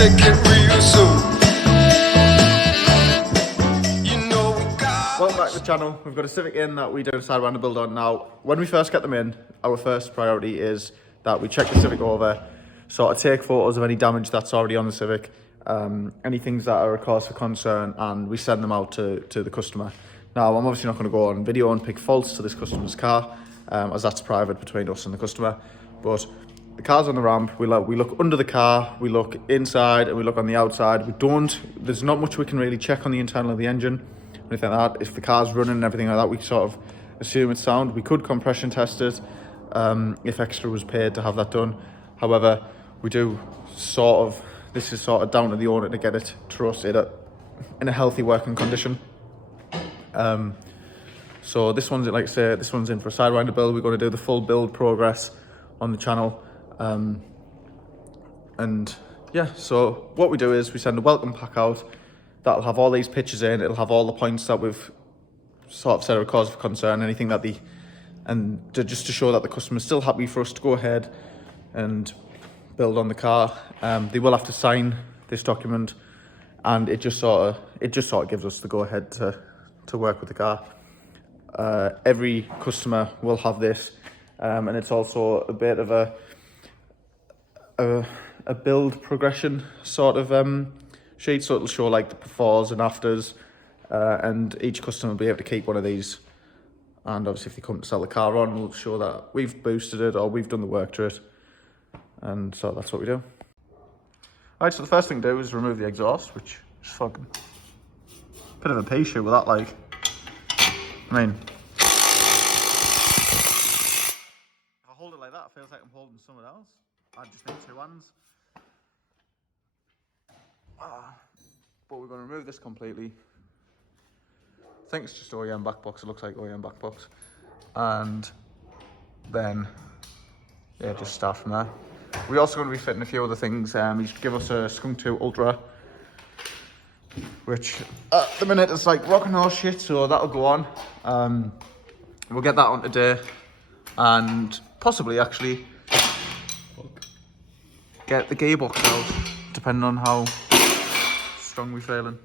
take it real soon. Welcome back to the channel. We've got a Civic in that we do a Sidewinder build on now. When we first get them in, our first priority is that we check the Civic over, sort of take photos of any damage that's already on the Civic, any things that are a cause for concern, and we send them out to the customer. Now, I'm obviously not going to go on video and pick faults to this customer's car, as that's private between us and the customer, but the car's on the ramp. We look under the car, we look inside, and we look on the outside. There's not much we can really check on the internal of the engine, anything like that. If the car's running and everything like that, we sort of assume it's sound. We could compression test it if extra was paid to have that done. However, we do this is sort of down to the owner to get it to us in a healthy working condition. So this one's, like I say, this one's in for a Sidewinder build. We're going to do the full build progress on the channel. And yeah, so what we do is we send a welcome pack out that'll have all these pictures in. It'll have all the points that we've sort of said are a cause for concern, anything that just to show that the customer's still happy for us to go ahead and build on the car. They will have to sign this document, and it just sort of gives us the go ahead to work with the car. Every customer will have this, and it's also a bit of a build progression sort of sheet, so it'll show like the befores and afters, and each customer will be able to keep one of these, and obviously if they come to sell the car on, we'll show that we've boosted it or we've done the work to it, and so that's what we do. Alright, so the first thing to do is remove the exhaust, which is fucking bit of a pea shoot with that, like, I mean, if I hold it like that, it feels like I'm holding someone else. I just need two hands. But we're going to remove this completely. I think it's just OEM back box. It looks like OEM back box. And then, yeah, just start from there. We're also going to be fitting a few other things. He's give us a Skunk 2 Ultra, which at the minute is like rock and roll shit, so that'll go on. We'll get that on today, and possibly actually get the gearbox out, depending on how strong we're feeling.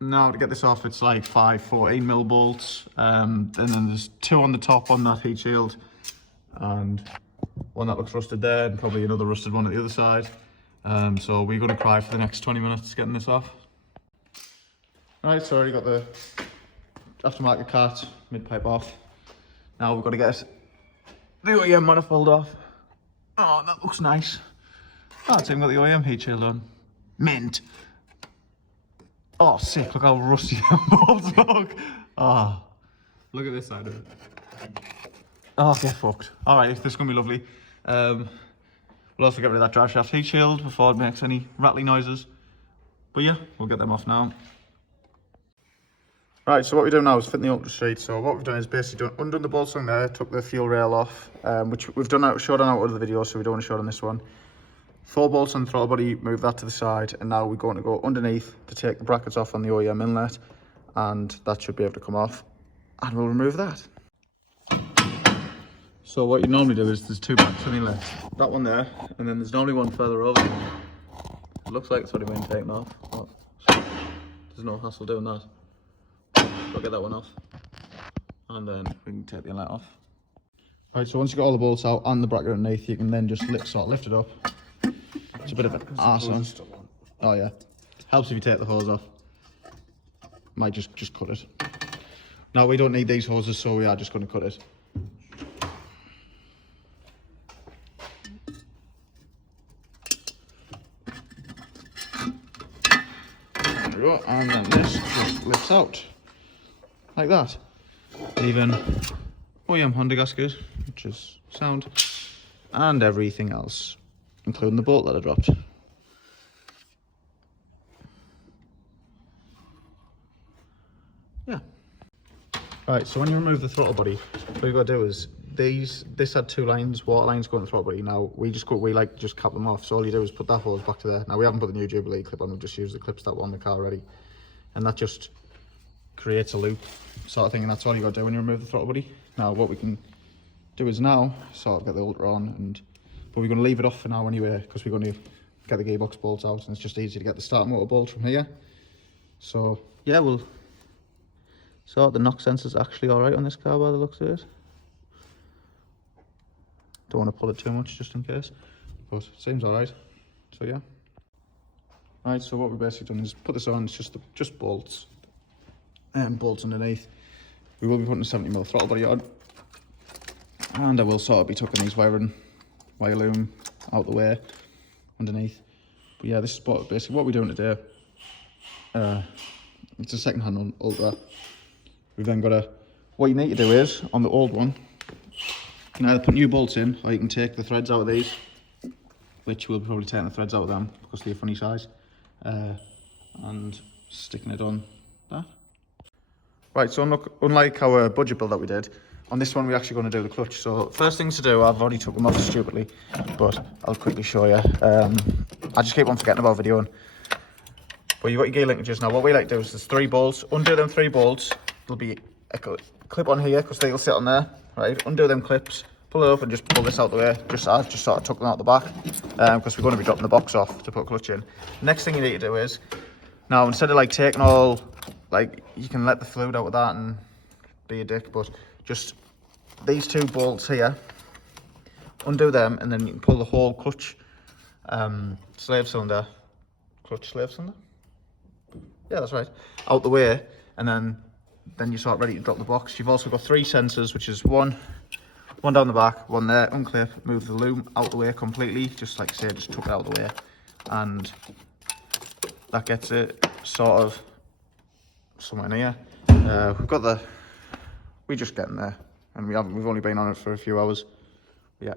Now to get this off, it's like 5 14mm bolts, and then there's 2 on the top on that heat shield, and one that looks rusted there, and probably another rusted one at the other side. So we're going to cry for the next 20 minutes getting this off. Right, so I already got the aftermarket cart mid-pipe off. Now we've got to get the OEM manifold off. Oh, that looks nice. Oh, it's even got the OEM heat shield on. Mint. Oh, sick. Look how rusty them bolts look. Oh, look at this side of it. Oh, get fucked. Alright, this is going to be lovely. We'll also get rid of that Driveshaft heat shield before it makes any rattling noises. But yeah, we'll get them off now. Right, so what we're doing now is fitting the Ultra sheet. So what we've done is basically undone the bolts on there, took the fuel rail off, which we've showed on our other video, so we don't want to show it on this one. 4 bolts on the throttle body, move that to the side, and now we're going to go underneath to take the brackets off on the OEM inlet, and that should be able to come off, and we'll remove that. So what you normally do is there's 2 brackets on the inlet, that one there, and then there's normally one further over. It looks like it's already been taken off, but there's no hassle doing that. I'll get that one off, and then we can take the inlet off. Right, so once you got all the bolts out and the bracket underneath, you can then just sort of lift it up. It's a bit of an arse on. Oh yeah, helps if you take the hose off. Might just cut it. Now we don't need these hoses, so we are just going to cut it. There we go, and then this just lifts out. Like that. Even OEM Honda gasket, which is sound, and everything else, including the bolt that I dropped. Yeah. Right, so when you remove the throttle body, what you've got to do is this had 2 lines, water lines going to the throttle body. Now we like to just cap them off, so all you do is put that hose back to there. Now we haven't put the new Jubilee clip on, we've just used the clips that were on the car already, and that just creates a loop sort of thing, and that's all you got to do when you remove the throttle body. Now what we can do is now sort of get the Ultra on, but we're going to leave it off for now anyway, because we're going to get the gearbox bolts out, and it's just easy to get the start motor bolt from here. So yeah, we'll sort the knock sensor's actually alright on this car by the looks of it. Don't want to pull it too much just in case, but it seems alright. So yeah. Right, so what we've basically done is put this on. It's just bolts and bolts underneath. We will be putting a 70mm throttle body on, and I will sort of be tucking these wire loom out the way underneath. But yeah, this is basically what we're doing today. It's a second-hand Ultra. We've then got what you need to do is, on the old one, you can either put new bolts in, or you can take the threads out of these, which we'll probably take the threads out of them because they're a funny size, and sticking it on that. Right, so unlike our budget build that we did, on this one we're actually going to do the clutch. So first things to do, I've already took them off stupidly, but I'll quickly show you. I just keep on forgetting about videoing. But you've got your gear linkages now. What we like to do is there's 3 bolts. Undo them 3 bolts. There'll be a clip on here because they'll sit on there. Right, undo them clips, pull it up and just pull this out the way. I've just sort of took them out the back because we're going to be dropping the box off to put a clutch in. Next thing you need to do is, now instead of like taking all, like you can let the fluid out with that and be a dick, but just these 2 bolts here, undo them, and then you can pull the whole clutch slave cylinder, yeah, that's right, out the way, and then you're sort of ready to drop the box. You've also got 3 sensors, which is one down the back, one there, unclip, move the loom out the way completely, just like I say, just tuck it out the way, and that gets it sort of somewhere near. We're just getting there, and we've only been on it for a few hours. Yeah.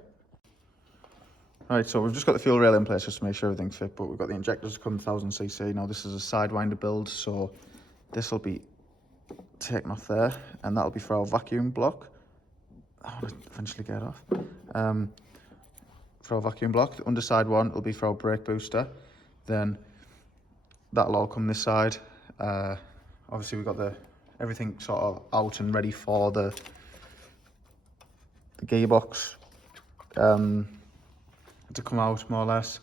Right, so we've just got the fuel rail in place just to make sure everything's fit, but we've got the injectors to come 1000cc. Now this is a Sidewinder build, so this will be taken off there, and that'll be for our vacuum block. I'll eventually get it off. For our vacuum block, the underside one will be for our brake booster. Then that'll all come this side. Obviously we've got everything sort of out and ready for the gearbox to come out more or less,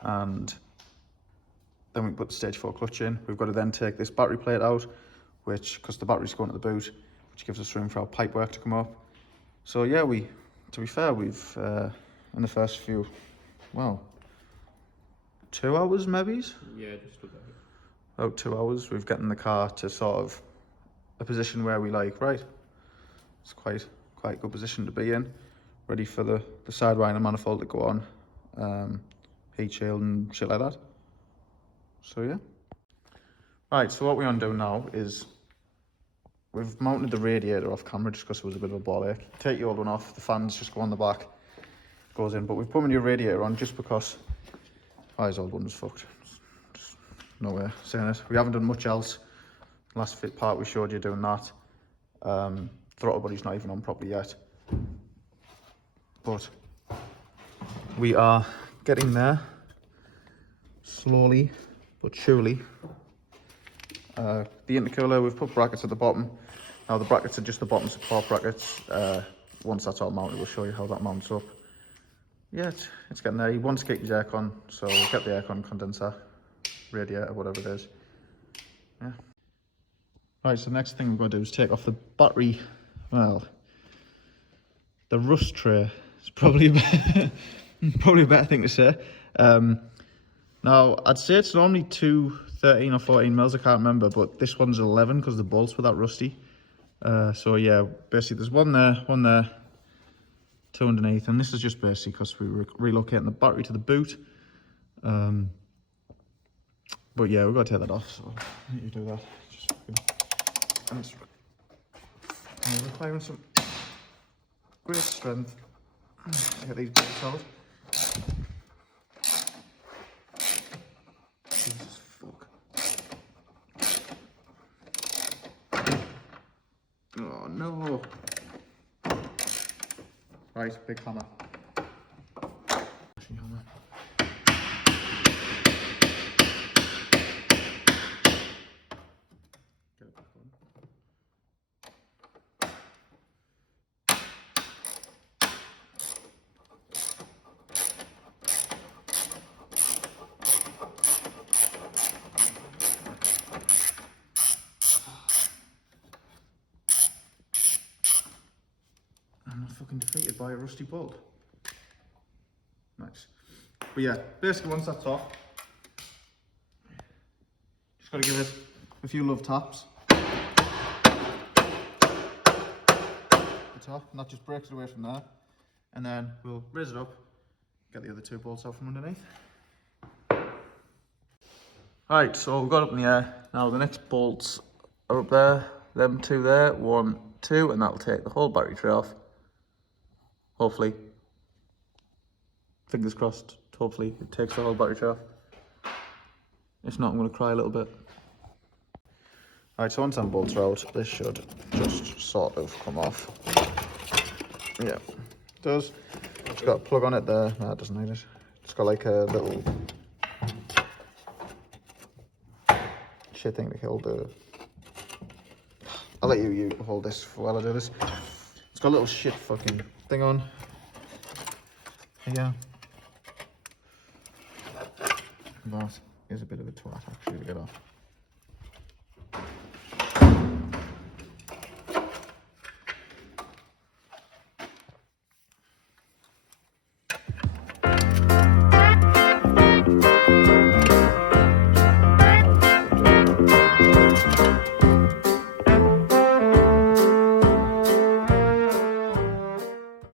and then we put the stage 4 clutch in. We've got to then take this battery plate out, because the battery's going to the boot, which gives us room for our pipe work to come up. So yeah, to be fair, we've in the first few, well, 2 hours maybe? Yeah, just about 2 hours, we've gotten the car to sort of a position where we like, right, it's quite a good position to be in, ready for the Sidewinder manifold to go on, heat shield and shit like that. So yeah. Right, so what we're going to do now is we've mounted the radiator off camera just because it was a bit of a ball ache. Take the old one off, the fans just go on the back, goes in, but we've put a new radiator on just because his old one was fucked. Just no way saying it. We haven't done much else. Last fit part we showed you doing that. Throttle body's not even on properly yet, but we are getting there slowly but surely. The intercooler, we've put brackets at the bottom. Now the brackets are just the bottom support brackets. Once that's all mounted, we'll show you how that mounts up. Yeah, it's getting there. You want to get your aircon, so we'll get the aircon condenser, radiator, whatever it is. Yeah. Right, so the next thing we're going to do is take off the battery, well, the rust tray. It's probably a better thing to say. Now, I'd say it's normally 13 or 14 mils, I can't remember, but this one's 11 because the bolts were that rusty. So yeah, basically there's one there, 2 underneath, and this is just basically because we're relocating the battery to the boot. But yeah, we've got to take that off, so you do that. And it's requiring some great strength to get these bolts out. Jesus fuck. Oh no. Right, big hammer. fucking defeated by a rusty bolt. Nice. But yeah, basically once that's off, just gotta give it a few love taps. The top, and that just breaks it away from there. And then we'll raise it up, get the other 2 bolts out from underneath. Right, so we've got up in the air. Now the next bolts are up there, them 2 there, 1, 2, and that'll take the whole battery tray off. Hopefully. Fingers crossed, hopefully it takes the whole battery tray off. If not, I'm going to cry a little bit. Right, so once them bolts are out, this should just sort of come off. Yeah, it does. It's got a plug on it there. No, it doesn't need it. It's got like a little shit thing to hold the... I'll let you hold this while I do this. It's got a little shit fucking thing on. Yeah. That is a bit of a twat actually to get off.